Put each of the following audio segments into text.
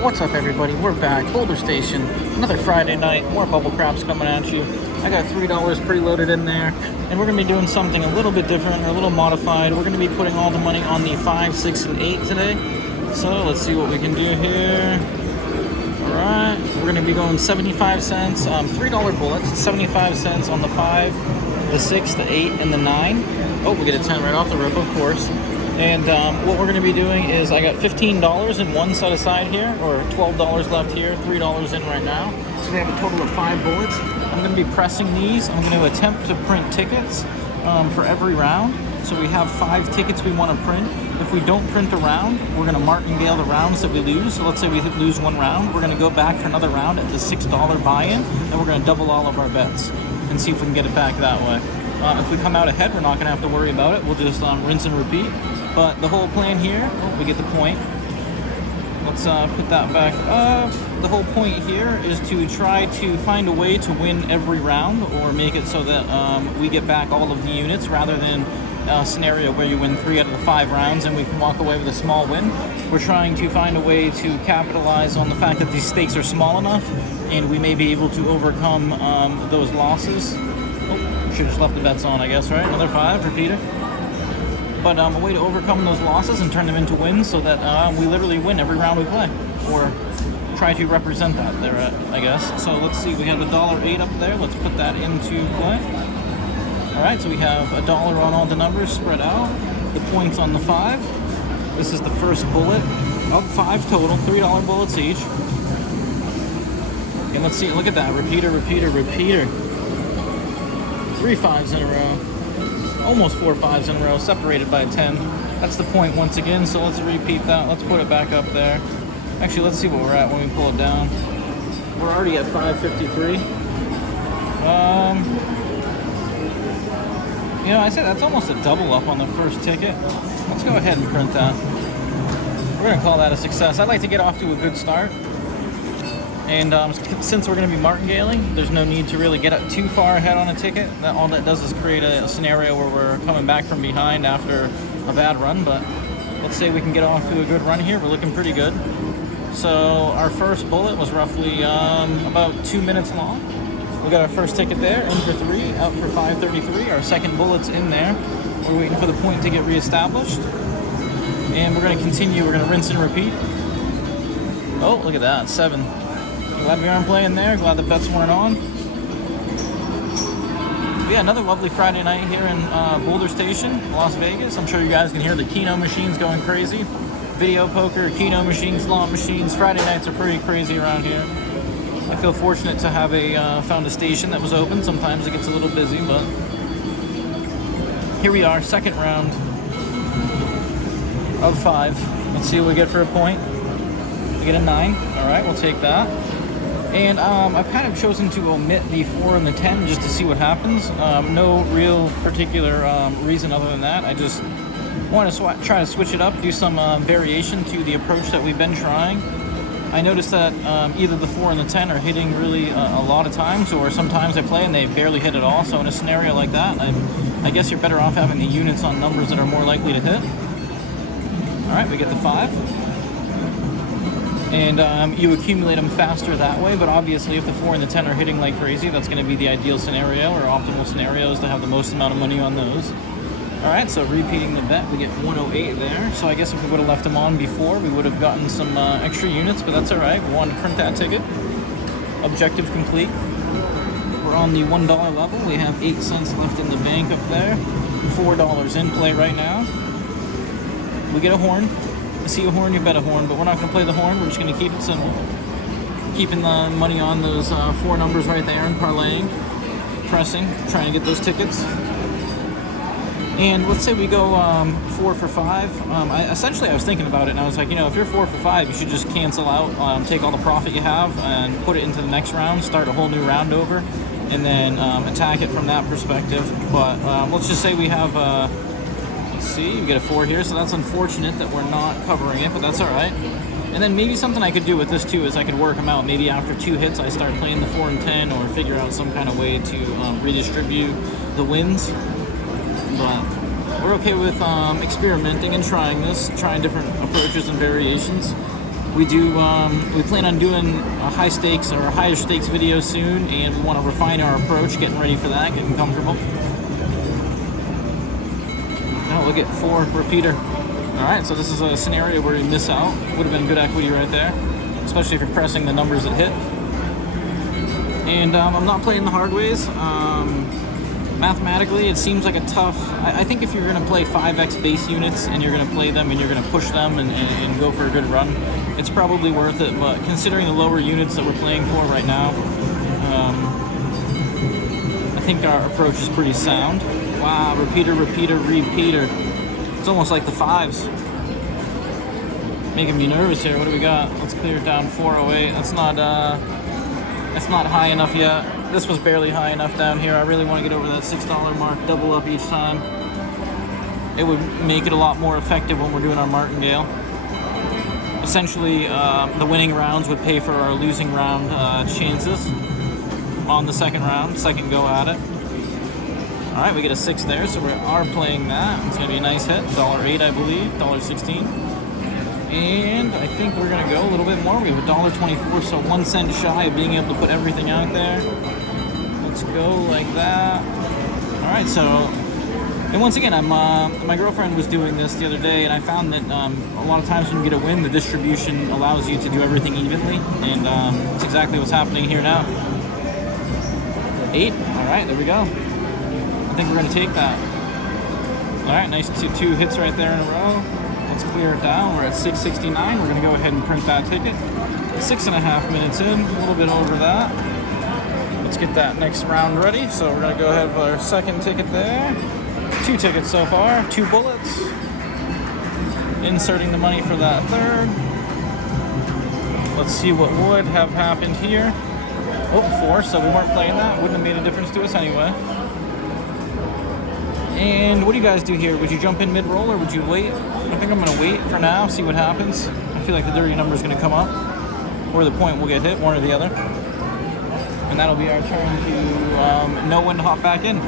What's up, everybody? We're back. Boulder Station. Another Friday night. More bubble craps coming at you. I got $3 preloaded in there. And we're going to be doing something a little bit different, or a little modified. We're going to be putting all the money on the 5, 6, and 8 today. So let's see what we can do here. Alright. We're going to be going 75 cents. $3 bullets. 75 cents on the 5, the 6, the 8, and the 9. Oh, we get a 10 right off the rip, of course. And what we're going to be doing is I got $15 in one set aside here, or $12 left here, $3 in right now. So we have a total of 5 bullets. I'm going to be pressing these. I'm going to attempt to print tickets for every round. So we have 5 tickets we want to print. If we don't print a round, we're going to martingale the rounds that we lose. So let's say we lose one round. We're going to go back for another round at the $6 buy-in, and we're going to double all of our bets and see if we can get it back that way. If we come out ahead, we're not going to have to worry about it. We'll just rinse and repeat. But the whole plan here, we get the point. Let's put that back up. The whole point here is to try to find a way to win every round, or make it so that we get back all of the units, rather than a scenario where you win 3 out of the 5 rounds and we can walk away with a small win. We're trying to find a way to capitalize on the fact that these stakes are small enough and we may be able to overcome those losses. Oh, should have just left the bets on, I guess, right? Another 5, repeater. But a way to overcome those losses and turn them into wins, so that we literally win every round we play, or try to represent that there, I guess. So let's see, we have $1.08 up there. Let's put that into play. All right, so we have $1 on all the numbers spread out. The points on the 5. This is the first bullet of 5 total, $3 bullets each. And let's see, look at that, repeater, repeater, repeater. 3 5s in a row. Almost 4 5s in a row, separated by a 10. That's the point once again, so let's repeat that. Let's put it back up there. Actually, let's see what we're at when we pull it down. We're already at 553. You know, I say that's almost a double up on the first ticket. Let's go ahead and print that. We're going to call that a success. I'd like to get off to a good start. And since we're going to be martingaling, there's no need to really get too far ahead on a ticket. All that does is create a scenario where we're coming back from behind after a bad run. But let's say we can get off to a good run here. We're looking pretty good. So our first bullet was roughly about 2 minutes long. We got our first ticket there, in for 3, out for 533. Our second bullet's in there. We're waiting for the point to get reestablished. And we're going to continue. We're going to rinse and repeat. Oh, look at that, 7. Glad we aren't playing there. Glad the bets weren't on. Yeah, another lovely Friday night here in Boulder Station, Las Vegas. I'm sure you guys can hear the Keno machines going crazy. Video poker, Keno machines, slot machines. Friday nights are pretty crazy around here. I feel fortunate to have found a station that was open. Sometimes it gets a little busy, but here we are, second round of 5. Let's see what we get for a point. We get a 9. All right, we'll take that. And I've kind of chosen to omit the 4 and the 10 just to see what happens. No real particular reason other than that. I just want to try to switch it up, do some variation to the approach that we've been trying. I noticed that either the 4 and the 10 are hitting really a lot of times, or sometimes I play and they barely hit at all. So in a scenario like that, I guess you're better off having the units on numbers that are more likely to hit. All right, we get the 5. And you accumulate them faster that way, but obviously if the 4 and the 10 are hitting like crazy, that's going to be the ideal scenario, or optimal scenario is to have the most amount of money on those. Alright, so repeating the bet, we get 108 there. So I guess if we would have left them on before, we would have gotten some extra units, but that's alright. We wanted to print that ticket. Objective complete. We're on the $1 level. We have 8 cents left in the bank up there. $4 in play right now. We get a horn. You see a horn, you bet a horn, but we're not going to play the horn. We're just going to keep it simple. Keeping the money on those 4 numbers right there and parlaying, pressing, trying to get those tickets. And let's say we go 4 for 5. Essentially, I was thinking about it, and I was like, you know, if you're 4 for 5, you should just cancel out, take all the profit you have, and put it into the next round, start a whole new round over, and then attack it from that perspective. But let's just say we have... Let's see, we get a 4 here, so that's unfortunate that we're not covering it, but that's all right. And then maybe something I could do with this too is I could work them out. Maybe after 2 hits, I start playing the 4 and 10, or figure out some kind of way to redistribute the wins. But we're okay with experimenting and trying different approaches and variations. We plan on doing a high stakes or a higher stakes video soon, and we want to refine our approach, getting ready for that, getting comfortable. Now we'll get 4 repeater. All right, so this is a scenario where you miss out. Would have been good equity right there, especially if you're pressing the numbers that hit. And I'm not playing the hard ways. Mathematically, it seems like a tough... I think if you're going to play 5x base units and you're going to play them and you're going to push them and go for a good run, it's probably worth it. But considering the lower units that we're playing for right now, I think our approach is pretty sound. Wow, repeater, repeater, repeater. It's almost like the 5s. Making me nervous here. What do we got? Let's clear it down. 408. That's not high enough yet. This was barely high enough down here. I really want to get over that $6 mark, double up each time. It would make it a lot more effective when we're doing our martingale. Essentially, the winning rounds would pay for our losing round chances on the second round, second go at it. All right, we get a 6 there, so we are playing that. It's going to be a nice hit, $1.08, I believe, $1.16. And I think we're going to go a little bit more. We have $1.24, so 1 cent shy of being able to put everything out there. Let's go like that. All right, so, and once again, my girlfriend was doing this the other day, and I found that a lot of times when you get a win, the distribution allows you to do everything evenly, and it's exactly what's happening here now. 8, all right, there we go. I think we're going to take that. All right, nice 2 hits right there in a row. Let's clear it down. We're at 669. We're going to go ahead and print that ticket. 6.5 minutes in, a little bit over that. Let's get that next round ready. So we're going to go ahead with our second ticket there. 2 tickets so far, 2 bullets. Inserting the money for that third. Let's see what would have happened here. Oh, 4, so we weren't playing that. Wouldn't have made a difference to us anyway. And what do you guys do here? Would you jump in mid-roll or would you wait? I think I'm going to wait for now, see what happens. I feel like the dirty number is going to come up, or the point will get hit, one or the other. And that'll be our turn to know when to hop back in.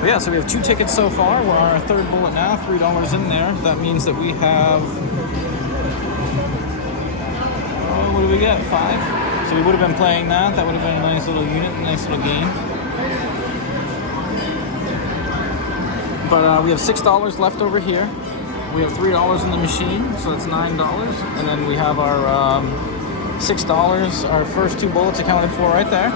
But yeah, so we have 2 tickets so far. We're on our third bullet now, $3 in there. That means that we have, what do we get, 5? So we would have been playing that. That would have been a nice little unit, a nice little game. But we have $6 left over here. We have $3 in the machine, so that's $9. And then we have our $6, our first 2 bullets accounted for right there.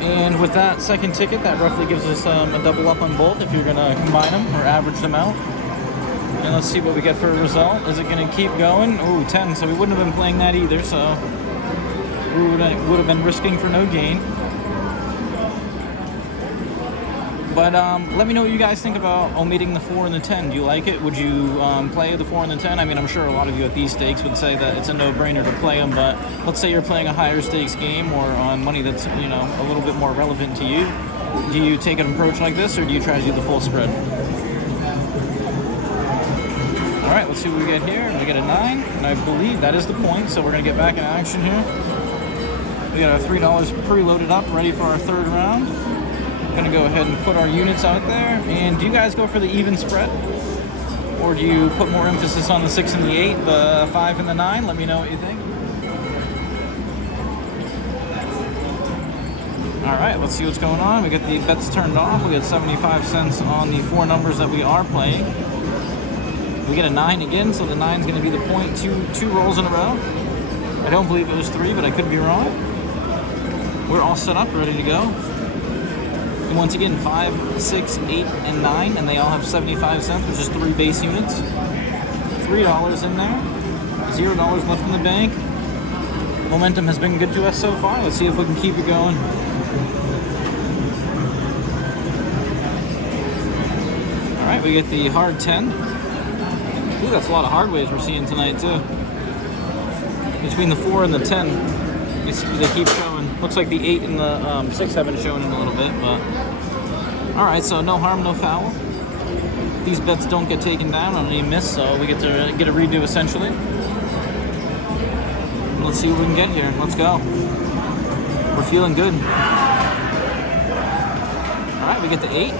And with that second ticket, that roughly gives us a double up on both if you're going to combine them or average them out. And let's see what we get for a result. Is it going to keep going? Ooh, 10, so we wouldn't have been playing that either, so we would have been risking for no gain. But let me know what you guys think about omitting the 4 and the 10. Do you like it? Would you play the 4 and the 10? I mean, I'm sure a lot of you at these stakes would say that it's a no-brainer to play them, but let's say you're playing a higher stakes game or on money that's, you know, a little bit more relevant to you. Do you take an approach like this, or do you try to do the full spread? All right, let's see what we get here. We get a 9, and I believe that is the point, so we're going to get back in action here. We got our $3 preloaded up, ready for our third round. Gonna go ahead and put our units out there. And do you guys go for the even spread, or do you put more emphasis on the 6 and the 8, the 5 and the 9? Let me know what you think. All right, let's see what's going on. We get the bets turned off. We get 75 cents on the 4 numbers that we are playing. We get a 9 again, so the 9 is going to be the point. Two rolls in a row. I don't believe it was 3, but I could be wrong. We're all set up, ready to go. And once again, 5, 6, 8, and 9, and they all have 75 cents, which is 3 base units. $3 in there. $0 left in the bank. Momentum has been good to us so far. Let's see if we can keep it going. All right, we get the hard 10. Ooh, that's a lot of hard ways we're seeing tonight, too. Between the 4 and the 10, they keep showing. Looks like the 8 and the 6 haven't shown in a little bit, but... All right, so no harm, no foul. These bets don't get taken down on any miss, so we get to get a redo, essentially. Let's see what we can get here. Let's go. We're feeling good. All right, we get the 8.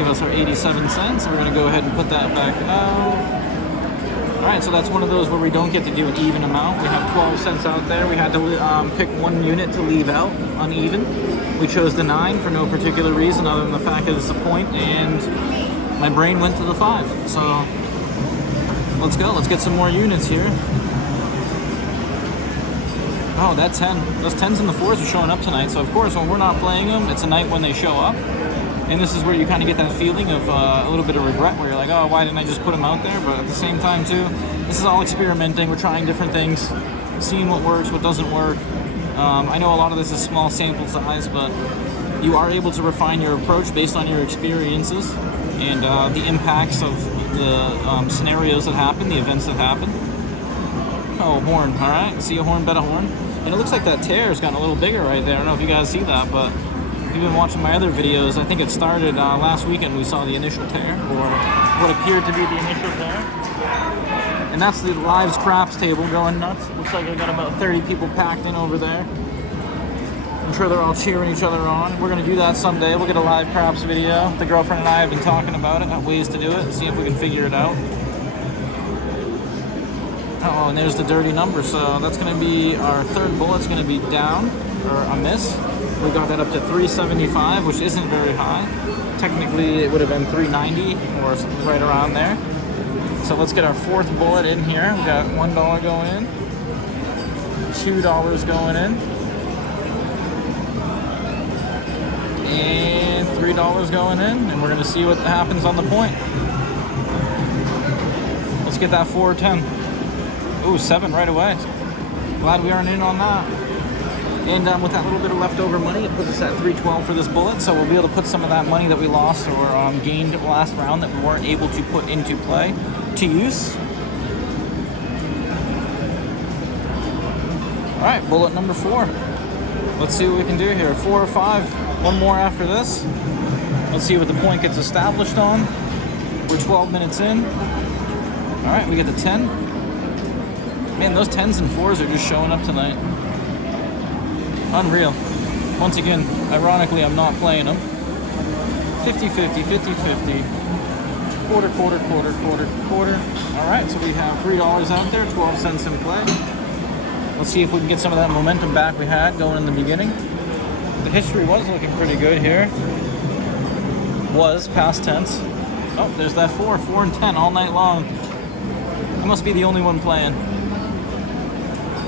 give us our 87 cents. We're gonna go ahead and put that back out. All right, so that's one of those where we don't get to do an even amount. We have 12 cents out there. We had to pick one unit to leave out uneven. We chose the 9 for no particular reason other than the fact that it's a point, and my brain went to the 5. So let's go. Let's get some more units here. Oh, that 10. Those 10s and the 4s are showing up tonight. So of course, when we're not playing them, it's a night when they show up. And this is where you kind of get that feeling of a little bit of regret where you're like, oh, why didn't I just put them out there? But at the same time, too, this is all experimenting. We're trying different things, seeing what works, what doesn't work. I know a lot of this is small sample size, but you are able to refine your approach based on your experiences and the impacts of the scenarios that happen, the events that happen. Oh, horn. All right. See a horn, bet a horn. And it looks like that tear has gotten a little bigger right there. I don't know if you guys see that, but if you've been watching my other videos, I think it started last weekend. We saw the initial tear, or what appeared to be the initial tear. And that's the Lives Craps table going nuts. Looks like I got about 30 people packed in over there. I'm sure they're all cheering each other on. We're going to do that someday. We'll get a Live Craps video. The girlfriend and I have been talking about it, ways to do it, see if we can figure it out. Oh, and there's the dirty number. So that's going to be our third bullet's going to be down, or a miss. We got that up to 375, which isn't very high. Technically, it would have been 390 or right around there. So let's get our fourth bullet in here. We got $1 going in, $2 going in, and $3 going in, and we're going to see what happens on the point. Let's get that 4 or 10. Ooh, 7 right away. Glad we aren't in on that. And with that little bit of leftover money, it puts us at 312 for this bullet. So we'll be able to put some of that money that we lost or gained last round that we weren't able to put into play to use. All right, bullet number 4. Let's see what we can do here. 4 or 5. One more after this. Let's see what the point gets established on. We're 12 minutes in. All right, we get the 10. Man, those 10s and 4s are just showing up tonight. Unreal. Once again, ironically, I'm not playing them. 50-50, 50-50. Quarter, quarter, quarter, quarter, quarter. All right, so we have $3 out there, 12 cents in play. Let's see if we can get some of that momentum back we had going in the beginning. The history was looking pretty good here. Was, past tense. Oh, there's that 4 and 10 all night long. I must be the only one playing.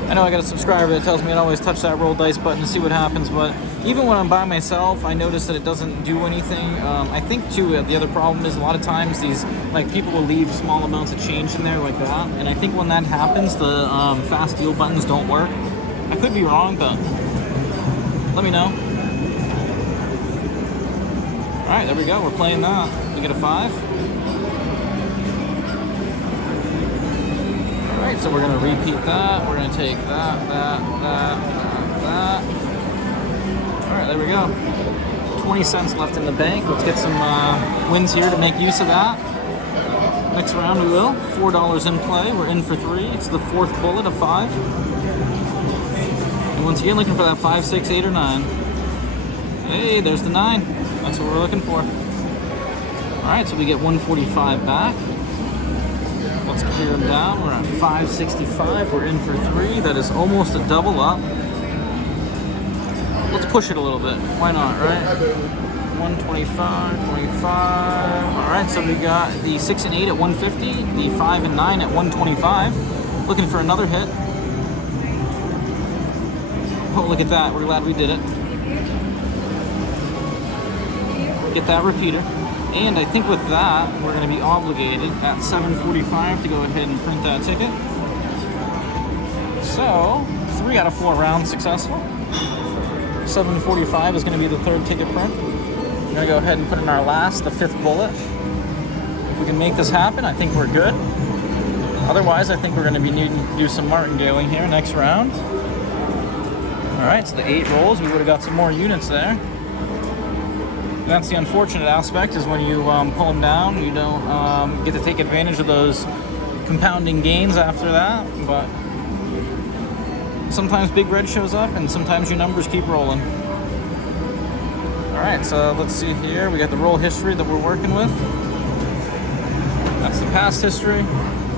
I know I got a subscriber that tells me to always touch that roll dice button to see what happens, but even when I'm by myself, I notice that it doesn't do anything. I think too, the other problem is a lot of times these, like, people will leave small amounts of change in there like that, and I think when that happens, the fast deal buttons don't work. I could be wrong, but let me know. All right, there we go. We're playing that. We get a 5. Alright, so we're going to repeat that. We're going to take that. Alright, there we go. 20 cents left in the bank. Let's get some wins here to make use of that. Next round we will. $4 in play. We're in for 3. It's the 4th bullet of 5. And once again, looking for that 5, 6, 8, or 9. Hey, there's the 9. That's what we're looking for. Alright, so we get 145 back. Let's clear them down. We're at 565. We're in for 3. That is almost a double up. Let's push it a little bit. Why not, right? 125, 25. All right, so we got the 6 and 8 at 150, the 5 and 9 at 125. Looking for another hit. Oh, look at that. We're glad we did it. Get that repeater. And I think with that, we're going to be obligated at 7:45 to go ahead and print that ticket. So, 3 out of 4 rounds successful. 7:45 is going to be the 3rd ticket print. We're going to go ahead and put in our last, the 5th bullet. If we can make this happen, I think we're good. Otherwise, I think we're going to be needing to do some martingaling here next round. All right, so the 8 rolls, we would have got some more units there. That's the unfortunate aspect, is when you pull them down, you don't get to take advantage of those compounding gains after that. But sometimes Big Red shows up, and sometimes your numbers keep rolling. Alright, so let's see here. We got the roll history that we're working with. That's the past history.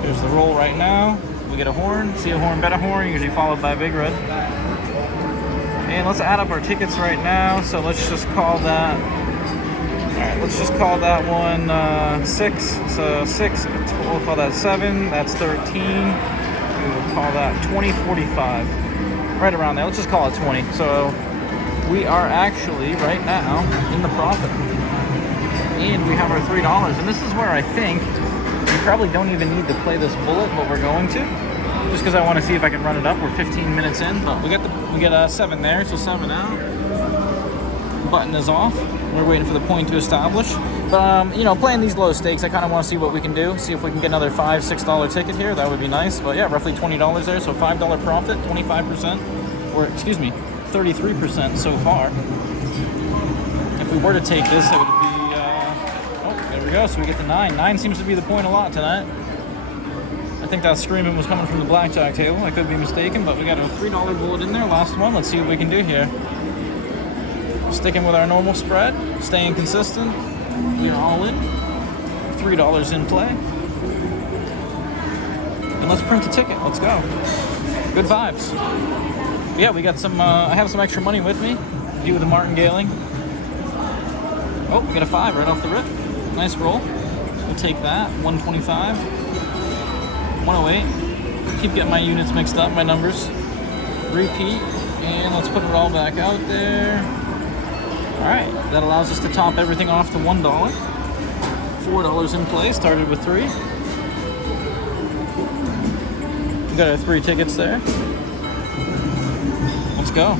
Here's the roll right now. We get a horn. See a horn, bet a horn, usually followed by a big red. And let's add up our tickets right now. So let's just call that. Alright, let's just call that one 6. So 6, we'll call that 7. That's 13. We will call that 20.45. Right around there. Let's just call it 20. So we are actually right now in the profit. And we have our $3. And this is where I think we probably don't even need to play this bullet, but we're going to. Just because I want to see if I can run it up. We're 15 minutes in, but we get a 7 there, so 7 out. Button is off. We're waiting for the point to establish. But you know, playing these low stakes, I kind of want to see what we can do. See if we can get another $5, $6 ticket here. That would be nice. But yeah, roughly $20 there, so $5 profit, 25%, or excuse me, 33% so far. If we were to take this, it would be, oh, there we go, so we get the 9. 9 seems to be the point a lot tonight. I think that screaming was coming from the blackjack table. I could be mistaken, but we got a $3 bullet in there, last one. Let's see what we can do here. Sticking with our normal spread, staying consistent. We're all in. $3 in play. And let's print the ticket, let's go. Good vibes. Yeah, we got some, I have some extra money with me, due with the martingaling. Oh, we got a 5 right off the rip. Nice roll. We'll take that, 125, 108. Keep getting my units mixed up, my numbers. Repeat, and let's put it all back out there. All right, that allows us to top everything off to $1. $4 in play, started with 3. We got our 3 tickets there. Let's go.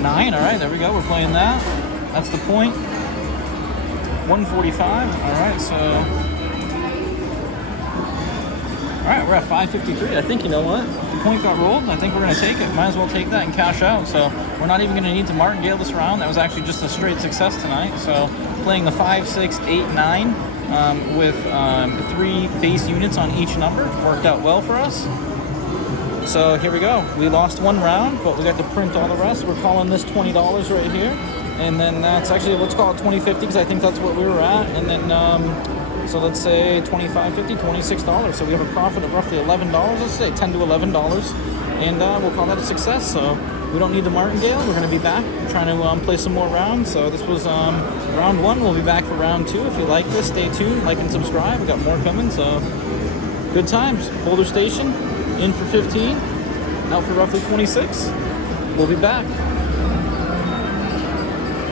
9, all right, there we go, we're playing that. That's the point. 145, all right, so. All right, we're at 553. I think, you know what? The point got rolled. I think we're gonna take it. Might as well take that and cash out. So we're not even gonna need to martingale this round. That was actually just a straight success tonight. So playing the 5, 6, 8, 9 with 3 base units on each number worked out well for us. So here we go. We lost 1 round, but we got to print all the rest. We're calling this $20 right here. And then that's actually, let's call it 20.50 because I think that's what we were at. And then, so let's say $25.50, $26. So we have a profit of roughly $11. Let's say $10 to $11. And we'll call that a success. So we don't need the martingale. We're going to be back trying to play some more rounds. So this was round 1. We'll be back for round 2. If you like this, stay tuned, like and subscribe. We got more coming. So good times. Boulder Station in for 15, out for roughly 26. We'll be back.